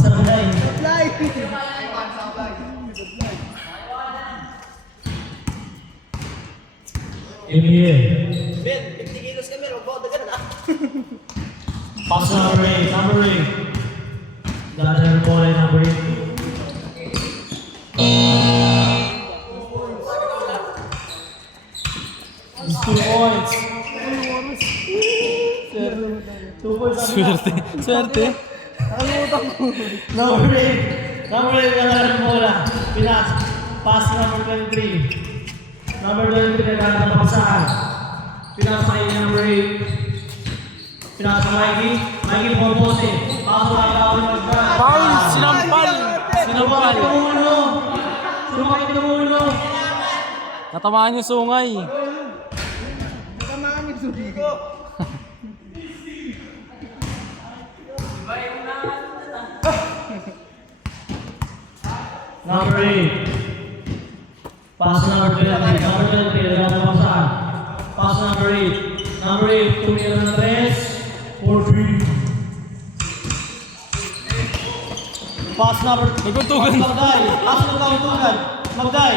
Sablay. Emil. Ben, 50 kilos kami, magbawa dagan na. Pass number 8, number 8. Dala ng bola number 8. It's 2 points. 2 points. Swerte. Swerte. Number 8. Number 8 dala ng bola. Pinas. Pass number 23. Number 23 dala ng pasahan. Pinas kay number 8. Pinas sa Mikey. Mikey Borbose. Paso ay kawin mag-drive. Foul! Sinampal! Sinampal! Sumakit ng ulo. Natamaan yung sungay. Number 8. Pass number 20. Number 20. Dala ng pasahan. Pass number 8. Number 8. Tumira ng 3. 4-3. Pass number... Naguntugan. Magday. Pass ng kauntugan. Magday.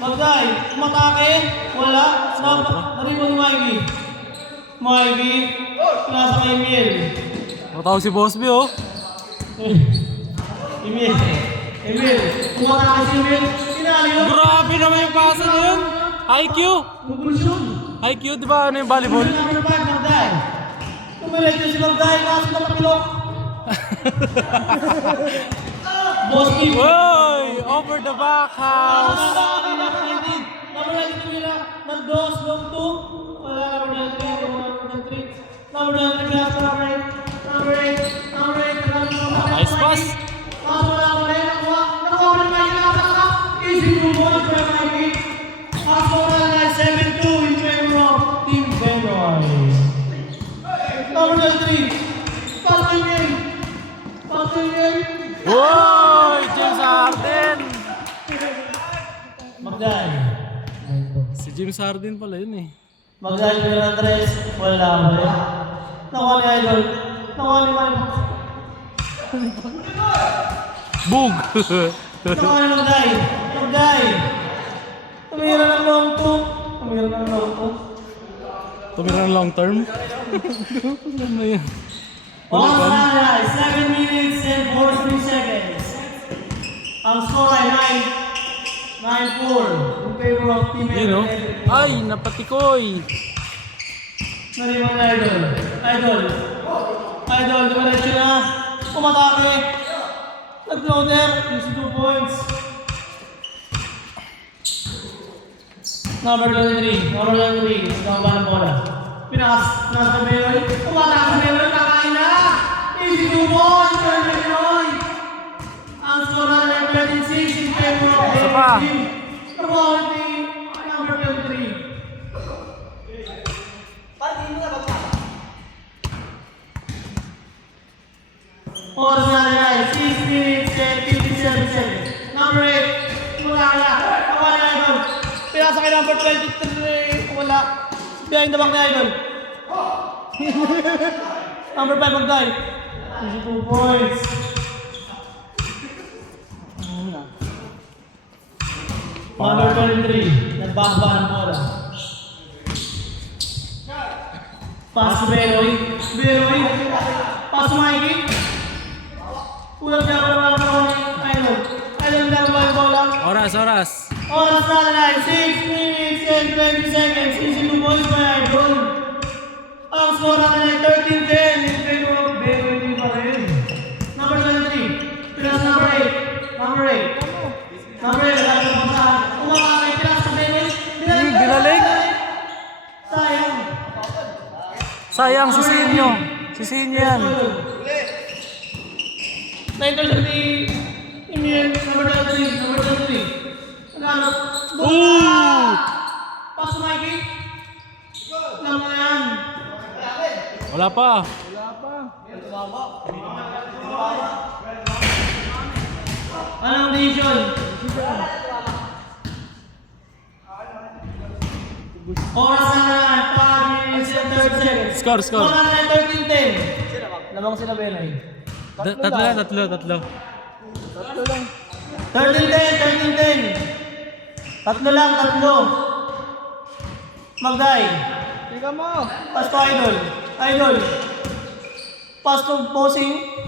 Magday. Umatake. Wala. Naribo ni Mikey. Mikey. Nasa kay Emil. Matawag si Boss B, oh. Emil. Emil. Umatake si Emil. Sinali mo. Grabe naman yung pasa na yun. IQ. Conclusion. IQ, di ba ano yung volleyball? Number 5, Magday. Tumiretso si Magday. Kaso napakilok. Boss Kim. Woy! Over the back house. Number 9 tumira ng dos, long 2. Wala number 3, number 3. Number 9 class, number 8. Number 8. Number 8. Nice pass. Pass mo lang ulit. Nakuha mo ng Mikey nakasaka. Easy 2 points for Mikey. Pass mo lang na 7-2 in favor of Team Benroy. Number 3. Pass mo yung pass mo yung Woy! James Harden. Magday. Si James Harden pala yun, eh. Magday yung Andres. Wala mo rin. Nakuha ni Idol. Nakuha ni Mike. Bug! Nakuha ni Magday. Magday. Tumira ng long 2. Tumira ng long 2. Tumira ng long term. Ano na yun? Oras na na, 7 minutes and 43 seconds. Ang score ay 9-4 in favor of Team Yun, oh. Benroy. Ay, napatikoy. Nariman na Idol. Idol. Idol, dumiretso na. Umatake. Nag-floater. Easy 2 points. Number 23. Number 23. Isang ba ng bola? Pinas. Nasa Benroy. Umatake sa Benroy. Kakain na. Easy 2 points for Benroy. Ang score na 36 in favor of Isa pa. Benroy. Quality. Number 23. Parang hindi mo na magsama. Oras na rin 6 minutes and 57 seconds. Number 8, wala na. Wala na Idol. Pinasa kay number 23, wala. Behind the back ni Idol. Number 5, Magday. 22 points. Number 23, nagbaba ang bola. Pass to Benroy. Benroy. Pass to Mikey. Ulang siya para mga Idol. Idol na ang bola. Oras, oras. Oras na na 6 minutes and 20 seconds. Easy 2 points by Idol. Ang score natin ay 13-10 in favor of Benroy pa rin. Number 23. Pinas number 8. Number 8. Number 8. Lagi ng pasahan. Umakakay Pinas sa Benroy. Binalig. Sayang. Sayang, sisihin nyo. Sisihin nyo yan. 9:30. Emil. Number 23. Number 23. Naghanap. Ooh! Pass to Mikey. Lang na yan. Wala pa. Anong decision? Oras na naman, 5 minutes and 30 seconds. Score, score. Oras na 13-10. Lamang sila Benay. Tatlo. 13-10. Tatlo lang. Magday. Tika mo. Pass to Idol. Pass to Bossing.